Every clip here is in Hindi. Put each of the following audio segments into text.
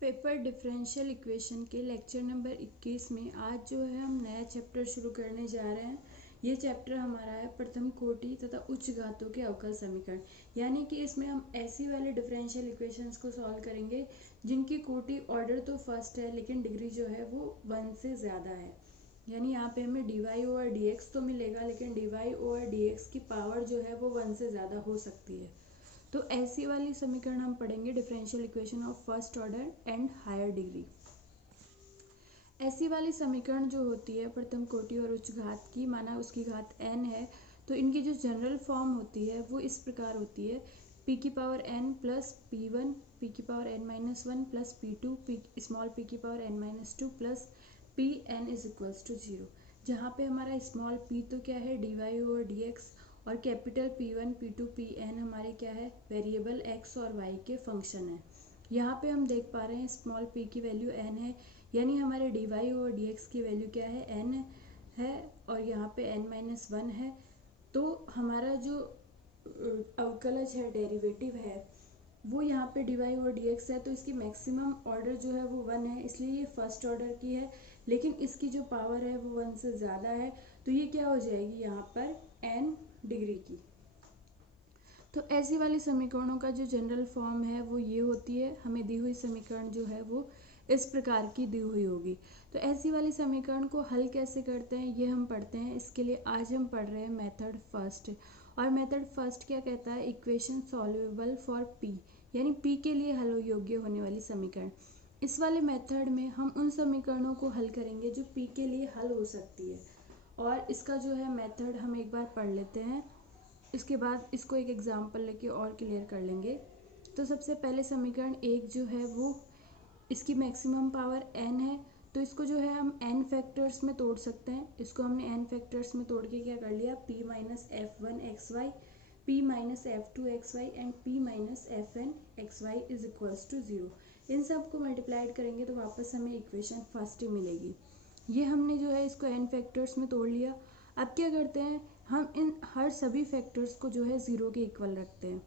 पेपर डिफरेंशियल इक्वेशन के लेक्चर नंबर 21 में आज जो है हम नया चैप्टर शुरू करने जा रहे हैं। ये चैप्टर हमारा है प्रथम कोटि तथा उच्च घातों के अवकल समीकरण। यानी कि इसमें हम ऐसी वाले डिफरेंशियल इक्वेशंस को सॉल्व करेंगे जिनकी कोटि ऑर्डर तो फर्स्ट है लेकिन डिग्री जो है वो 1 से ज़्यादा है। यानी यहाँ पे हमें dy ओवर dx तो मिलेगा लेकिन dy ओवर dx की पावर जो है वो 1 से ज़्यादा हो सकती है। तो ऐसी वाली समीकरण हम पढ़ेंगे differential equation of first order and higher degree. ऐसी वाली समीकरण जो होती है प्रथम कोटि और उच्च घात की, माना उसकी घात n है, तो इनकी जो जनरल फॉर्म होती है वो इस प्रकार होती है p की power n plus p1 p की power n minus one plus p2 small p की power n minus two plus pn is equals to 0। जहाँ पे हमारा स्मॉल p तो क्या है dy ओवर dx और कैपिटल P1 P2 Pn हमारे क्या है वेरिएबल x और y के फंक्शन है। यहाँ पे हम देख पा रहे हैं स्मॉल p की वैल्यू n है, यानी हमारे dy ओवर dx की वैल्यू क्या है n है और यहाँ पे n माइनस वन है। तो हमारा जो अवकलज है डेरिवेटिव है वो यहाँ पे dy ओवर dx है, तो इसकी मैक्सिमम ऑर्डर जो है वो 1 है, इसलिए ये फर्स्ट ऑर्डर की है। लेकिन इसकी जो पावर है वो 1 से ज़्यादा है, तो ये क्या हो जाएगी यहाँ पर n डिग्री की। तो ऐसी वाली समीकरणों का जो जनरल फॉर्म है वो ये होती है। हमें दी हुई समीकरण जो है वो इस प्रकार की दी हुई होगी। तो ऐसी वाली समीकरण को हल कैसे करते हैं ये हम पढ़ते हैं। इसके लिए आज हम पढ़ रहे हैं मेथड फर्स्ट। और मेथड फर्स्ट क्या कहता है, इक्वेशन सॉल्वेबल फॉर p, यानी p के लिए हल योग्य होने वाली समीकरण। इस वाले मेथड में हम उन समीकरणों को हल करेंगे जो p के लिए हल हो सकती है। और इसका जो है मेथड हम एक बार पढ़ लेते हैं, इसके बाद इसको एक एग्जाम्पल लेके और क्लियर कर लेंगे। तो सबसे पहले समीकरण एक जो है वो इसकी मैक्सिमम पावर n है, तो इसको जो है हम n फैक्टर्स में तोड़ सकते हैं। इसको हमने n फैक्टर्स में तोड़ के क्या कर लिया, p minus F one x y, p minus F two x y and p minus F N x y is equals to 0। इन सब को मल्टीप्लाइड करेंगे तो वापस हमें इक्वेशन फर्स्ट ही मिलेगी। ये हमने जो है इसको n फैक्टर्स में तोड़ लिया। अब क्या करते हैं, हम इन हर सभी फैक्टर्स को जो है 0 के इक्वल रखते हैं।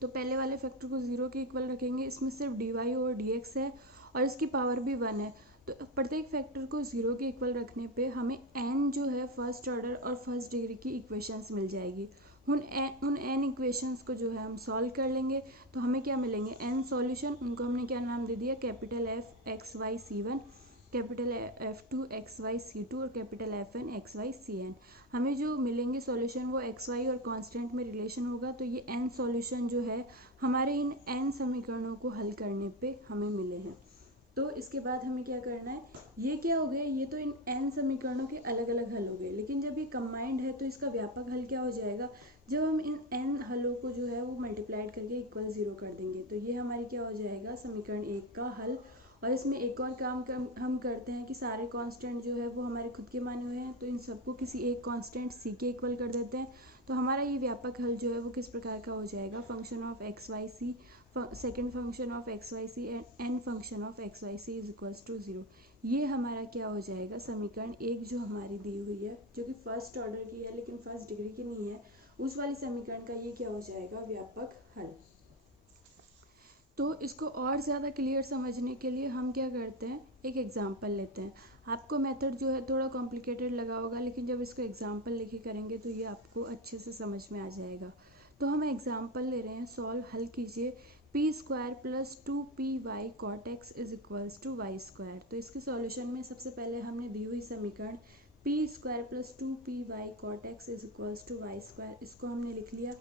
तो पहले वाले फैक्टर को 0 के इक्वल रखेंगे, इसमें सिर्फ dy और dx है और इसकी पावर भी 1 है। तो प्रत्येक फैक्टर को 0 के इक्वल रखने पे हमें n जो है फर्स्ट ऑर्डर और फर्स्ट डिग्री की इक्वेशंस मिल जाएगी। उन n इक्वेशंस को जो है हम सॉल्व कर लेंगे तो हमें क्या मिलेंगे, n सॉल्यूशन। उनको हमने क्या नाम दे दिया, capital F x y C1, capital F2 x y C2 और capital FN x y CN। हमें जो मिलेंगे सॉल्यूशन वो एक्स वाई और कांस्टेंट में रिलेशन होगा। तो ये n सॉल्यूशन जो है हमारे इन n समीकरणों को हल करने पे हमें मिले हैं। तो इसके बाद हमें क्या करना है, ये क्या हो गया, ये तो इन n समीकरणों के अलग अलग हल हो गए, लेकिन जब ये कंबाइंड है तो इसका व्यापक हल क्या हो जाएगा, जब हम इन n हलों को जो है वो मल्टीप्लाइड करके इक्वल 0 कर देंगे तो ये हमारी क्या हो जाएगा, समीकरण एक का हल। और इसमें एक और काम हम करते हैं कि सारे कांस्टेंट जो है वो हमारे खुद के माने हुए हैं, तो इन सबको किसी एक कांस्टेंट c के इक्वल कर देते हैं। तो हमारा ये व्यापक हल जो है वो किस प्रकार का हो जाएगा, function of x y c, second function of x y c and n function of x y c is equals to 0। ये हमारा क्या हो जाएगा, समीकरण एक जो हमारी दी हुई है जो कि फर्स्ट ऑर्डर की है लेकिन फर्स्ट डिग्री की नहीं है, उस वाली समीकरण का ये क्या हो जाएगा, व्यापक हल। तो इसको और ज़्यादा क्लियर समझने के लिए हम क्या करते हैं, एक एग्जांपल लेते हैं। आपको मेथड जो है थोड़ा कॉम्प्लिकेटेड लगा होगा, लेकिन जब इसको एग्जांपल लेके करेंगे तो ये आपको अच्छे से समझ में आ जाएगा। तो हम एग्जांपल ले रहे हैं, सॉल्व हल कीजिए p square plus two p y cot x is equals to y square. तो इसके सॉल्यूशन में सबसे पहले हमने दी हुई समीकरण p square plus two p y cot x is equals to y square, इसको हमने लिख लिया।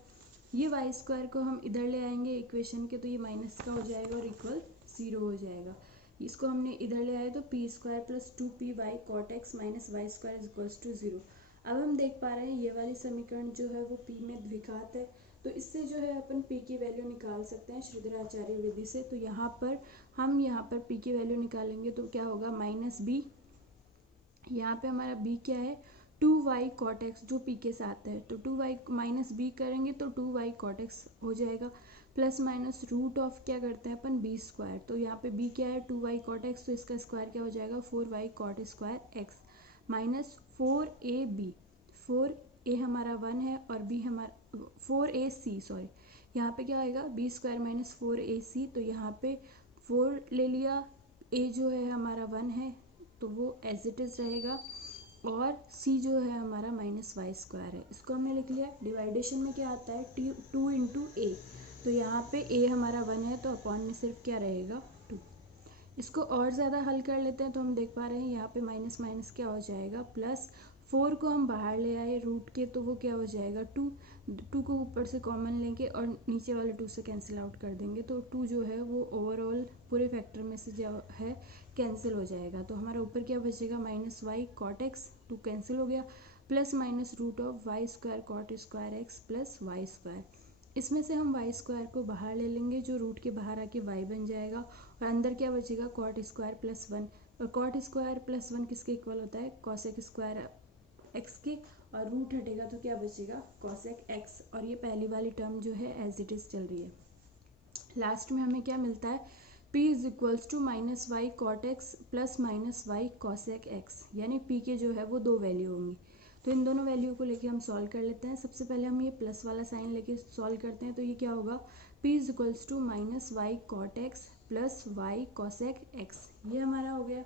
ये वाई स्क्वायर को हम इधर ले आएंगे इक्वेशन के, तो ये माइनस का हो जाएगा और इक्वल 0 हो जाएगा। इसको हमने इधर ले आए तो p square plus two p y cot x minus y square equals to 0। अब हम देख पा रहे हैं ये वाली समीकरण जो है वो p में द्विघात है, तो इससे जो है अपन p की वैल्यू निकाल सकते हैं श्रीधराचार्य विधि से। तो यहाँ पर p की वैल्यू निकालेंगे तो क्या होगा, माइनस b, यहाँ पे हमारा b क्या है, 2y कॉट एक्स जो p के साथ है, तो 2y माइनस b करेंगे तो 2y कॉट एक्स हो जाएगा, प्लस माइनस रूट ऑफ क्या करते हैं अपन, b स्क्वायर। तो यहाँ पे b क्या है, 2y कॉट एक्स, तो इसका स्क्वायर क्या हो जाएगा, 4y cot square x minus 4ab। 4a हमारा 1 है और b हमारा 4ac, सॉरी यहाँ पे क्या आएगा, b स्क्वायर माइनस 4ac। तो यहाँ पे 4 ले लिया, ए जो है हमारा 1 है तो वो एज इट इज़ रहेगा, और सी जो है हमारा -y² है। इसको हमने लिख लिया। डिवाइडेशन में क्या आता है 2 इंटू ए, तो यहाँ पे ए हमारा 1 है तो अपॉन में सिर्फ क्या रहेगा 2। इसको और ज़्यादा हल कर लेते हैं तो हम देख पा रहे हैं यहाँ पे माइनस माइनस क्या हो जाएगा प्लस, 4 को हम बाहर ले आए रूट के तो वो क्या हो जाएगा 2, 2 को ऊपर से कॉमन लेंगे और नीचे वाले 2 से कैंसिल आउट कर देंगे, तो 2 जो है वो ओवरऑल पूरे फैक्टर में से जो है कैंसिल हो जाएगा। तो हमारा ऊपर क्या बचेगा -y cot x, 2 कैंसिल हो गया, plus minus √y² cot² x plus y²। इसमें से हम y² को बाहर ले लेंगे, जो रूट के बाहर आके y बन जाएगा, और अंदर क्या बचेगा cot² + 1, और cot² + 1 किसके इक्वल होता है cosec² x के, और रूट हटेगा तो क्या बचेगा cosec x, और ये पहली वाली टर्म जो है एज इट इज़ चल रही है। लास्ट में हमें क्या मिलता है p = -y cot x + -y cosec x, यानी p के जो है वो 2 वैल्यू होंगी। तो इन दोनों वैल्यू को लेके हम सॉल्व कर लेते हैं। सबसे पहले हम ये प्लस वाला साइन लेके सॉल्व करते हैं, तो ये क्या होगा p = -y cot x + y cosec x, ये हमारा हो गया।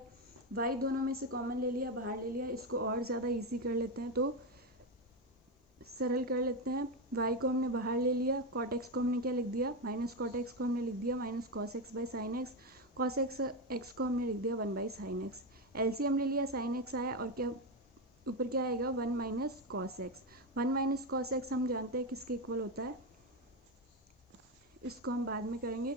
y दोनों में से कॉमन ले लिया, बाहर ले लिया, इसको और ज़्यादा ईजी कर लेते हैं, तो सरल कर लेते हैं। y को हमने बाहर ले लिया, cot x को हमने क्या लिख दिया -cot x को हमने लिख दिया -cos x / sin x, cos x को हमने लिख दिया 1 / sin x। एलसीएम ले लिया, sin x आया, और क्या ऊपर क्या आएगा 1 - cos x। 1 - cos x हम जानते हैं किसके इक्वल होता है, इसको हम बाद में करेंगे,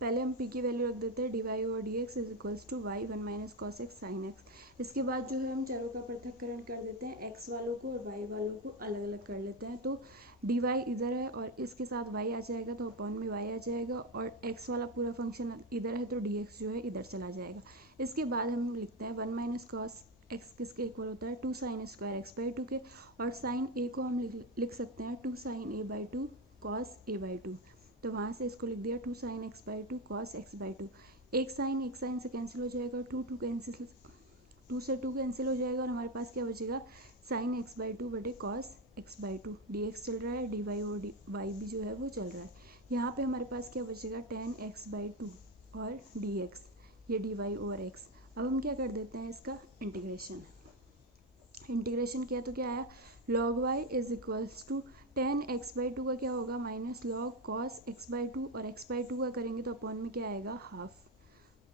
पहले हम p की वैल्यू रख देते हैं dy/dx = y 1 - cos x sin x। इसके बाद जो है हम चरों का पृथक्करण कर देते हैं, x वालों को और y वालों को अलग अलग कर लेते हैं, तो dy इधर है और इसके साथ y आ जाएगा तो अपॉन में y आ जाएगा, और x वाला पूरा फंक्शन इधर है तो dx जो है इधर चला जाएगा। इसके बाद हम लिखते हैं 1 - cos x किसके इक्वल होता है 2 sin² x/2 के, और sin a को हम लिख सकते हैं 2 sin a/2 cos a/2, तो वहाँ से इसको लिख दिया 2 sin x/2 cos x/2। एक साइन से कैंसिल हो जाएगा, 2 से 2 कैंसिल हो जाएगा, और हमारे पास क्या बचेगा sin x/2 बटे cos x/2। dx चल रहा है, dy और y भी जो है वो चल रहा है। यहाँ पे हमारे पास क्या बचेगा tan x/2 और dx, ये dy ओवर x। अब हम क्या कर देते हैं इसका इंटीग्रेशन किया तो क्या आया log y = tan x/2 का क्या होगा -log cos x/2, और x/2 का करेंगे तो अपॉन में क्या आएगा हाफ,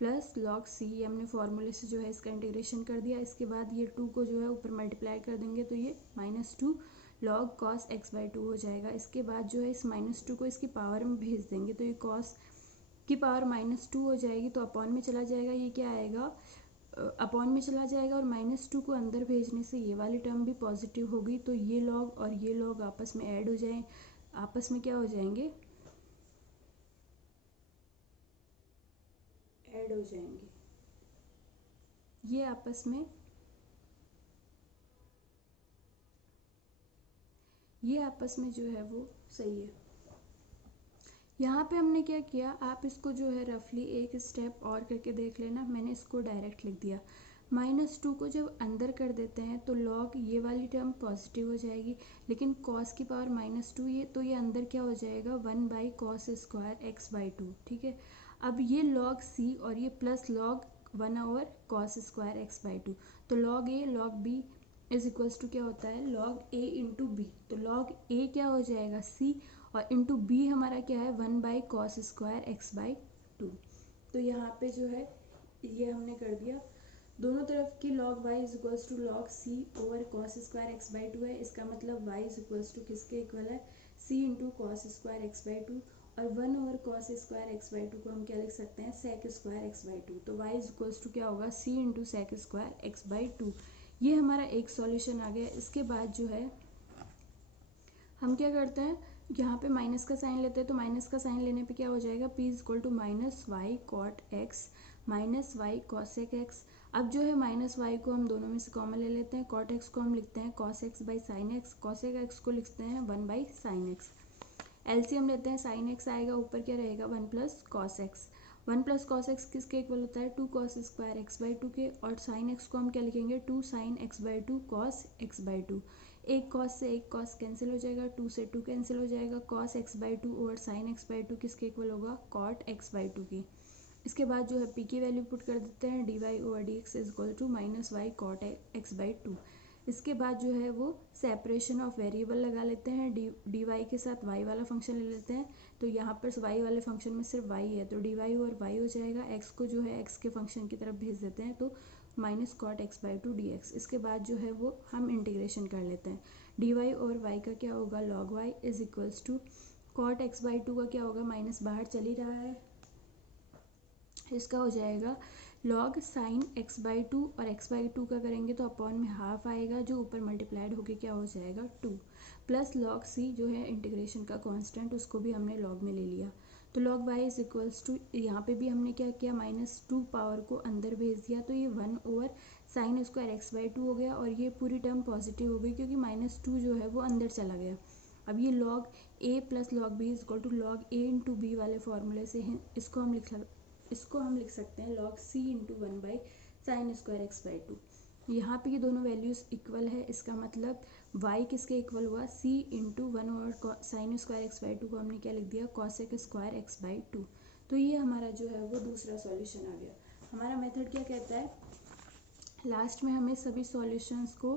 प्लस log c, ये हमने फॉर्मूले से जो है इसका इंटीग्रेशन कर दिया। इसके बाद ये 2 को जो है ऊपर मल्टीप्लाई कर देंगे तो ये -2 log cos x/2 हो जाएगा। इसके बाद जो है इस -2 को इसकी पावर में भेज देंगे तो ये cos की पावर -2 हो जाएगी, तो अपॉन में चला जाएगा, ये क्या आएगा अपॉन में चला जाएगा, और -2 को अंदर भेजने से ये वाली टर्म भी पॉजिटिव होगी, तो ये लॉग और ये लॉग आपस में ऐड हो जाए, आपस में क्या हो जाएंगे ऐड हो जाएंगे, ये आपस में जो है वो सही है। यहाँ पे हमने क्या किया, आप इसको जो है रफली एक स्टेप और करके देख लेना, मैंने इसको डायरेक्ट लिख दिया। -2 को जब अंदर कर देते हैं तो log ये वाली टर्म पॉजिटिव हो जाएगी, लेकिन cos की पावर -2 ये, तो ये अंदर क्या हो जाएगा 1 / cos² x/2, ठीक है। अब ये log c और ये प्लस log 1/cos² x/2, तो log a log b = क्या होता है log a × b, तो log a क्या हो जाएगा c, और इंटू बी हमारा क्या है 1 / cos² x/2। तो यहाँ पे जो है ये हमने कर दिया, दोनों तरफ की log y = log c over cos² x/2 है, इसका मतलब y = किसके इक्वल है c × cos² x/2, और 1/cos² x/2 को हम क्या लिख सकते हैं sec² x/2, तो y = क्या होगा c × sec² x/2। ये हमारा एक सॉल्यूशन आ गया। इसके बाद जो है हम क्या करते हैं, यहाँ पे माइनस का साइन लेते हैं, तो माइनस का साइन लेने पे क्या हो जाएगा p = -y cot x -y cosec x। अब जो है -y को हम दोनों में से कॉमन ले लेते हैं, cot x को हम लिखते हैं cos x / sin x, cosec x को लिखते हैं 1 / sin x। एलसीएम लेते हैं, sin x आएगा, ऊपर क्या रहेगा 1 + cos x। 1 + cos x किसके इक्वल होता है 2 cos² x/2 के, और sin x को हम क्या लिखेंगे 2 sin x/2 cos x/2। एक cos से एक cos कैंसिल हो जाएगा, 2 से 2 कैंसिल हो जाएगा, cos x/2 और sin x/2 किसके इक्वल होगा cot x/2 की। इसके बाद जो है पी की वैल्यू पुट कर देते हैं, dy over dx is equal to minus y cot x by two. इसके बाद जो है वो सेपरेशन ऑफ वेरिएबल लगा लेते हैं, dy के साथ y वाला फंक्शन ले लेते हैं। तो यहाँ पर y वाले फंक्शन में सिर्फ y है, तो dy ओवर y हो जाएगा, x को जो है x के फंक्शन की तरफ भेज देते हैं, तो minus cot x by two d x. इसके बाद जो है वो हम इंटीग्रेशन कर लेते हैं, dy ओवर y का क्या होगा log y is equals to cot x by two का क्या होगा, माइनस बाहर चल ही रहा है, इसका हो जाएगा log sine x by two, और एक्स बाई टू का करेंगे तो अपॉन में हाफ आएगा, जो ऊपर मल्टीप्लाइड होके क्या हो जाएगा 2, प्लस लॉग सी जो है इंटीग्रेशन का कांस्टेंट, उसको भी हमने लॉग में ले लिया। तो log y is equals to, यहाँ पे भी हमने क्या किया, -2 पावर को अंदर भेज दिया, तो ये 1 over sine square x by to हो गया, और ये पूरी टर्म पॉजिटिव हो गई क्योंकि -2 जो है वो अंदर चला गया। अब ये log a plus log b is equal to log a into b वाले फॉर्मूले से हैं, इसको हम लिख सकते हैं log c into 1 by sine square x by to. यहाँ पे ये दोनों वैल्यूज इक्वल है, इसका मतलब y किसके इक्वल हुआ, c इंटू 1 और sine square x by to को हमने क्या लिख दिया, cosec square x by to. तो ये हमारा जो है वो दूसरा सॉल्यूशन आ गया। हमारा मेथड क्या कहता है, लास्ट में हमें सभी सॉल्यूशंस को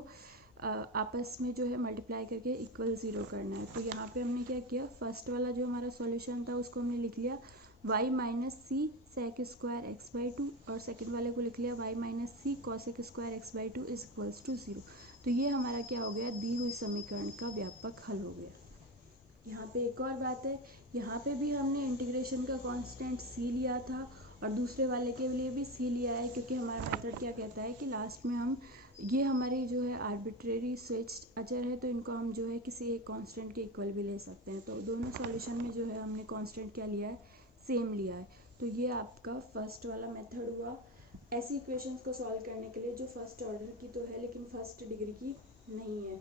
आपस में जो है मल्टीप्लाई करके इक्वल ज़ीरो करना है। तो यहाँ पे हमने क्या किया, फर्स्ट वाला जो हमारा सॉल्यूशन था उसको हमने लिख लिया y minus c sec square x by two, और सेकेंड वाले को लिख लिया y minus c cosec square x by two is equals to 0। तो ये हमारा क्या हो गया, दी हुई समीकरण का व्यापक हल हो गया। यहाँ पे एक और बात है, यहाँ पे भी हमने इंटीग्रेशन का कांस्टेंट c लिया था, और दूसरे वाले के लिए भी c लिया है, क्योंकि हमारा मेथड क्या कहता है कि लास्ट में हम ये हमारी जो है आर्बिट्रेरी स्विच्ड अचर है, तो इनको हम जो है किसी एक कांस्टेंट के इक्वल भी ले सकते हैं। तो दोनों सॉल्यूशन में जो है हमने कांस्टेंट क्या लिया है, सेम लिया है। तो ये आपका फर्स्ट वाला मेथड हुआ ऐसी इक्वेशंस को सॉल्व करने के लिए जो फर्स्ट ऑर्डर की तो है लेकिन फर्स्ट डिग्री की नहीं है।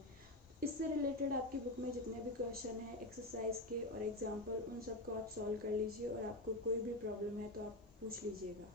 इससे रिलेटेड आपकी बुक में जितने भी क्वेश्चन हैं एक्सरसाइज के और एग्जाम्पल, उन सबको आप सॉल्व कर लीजिए, और आपको कोई भी प्रॉब्लम है तो आप पूछ लीजिएगा।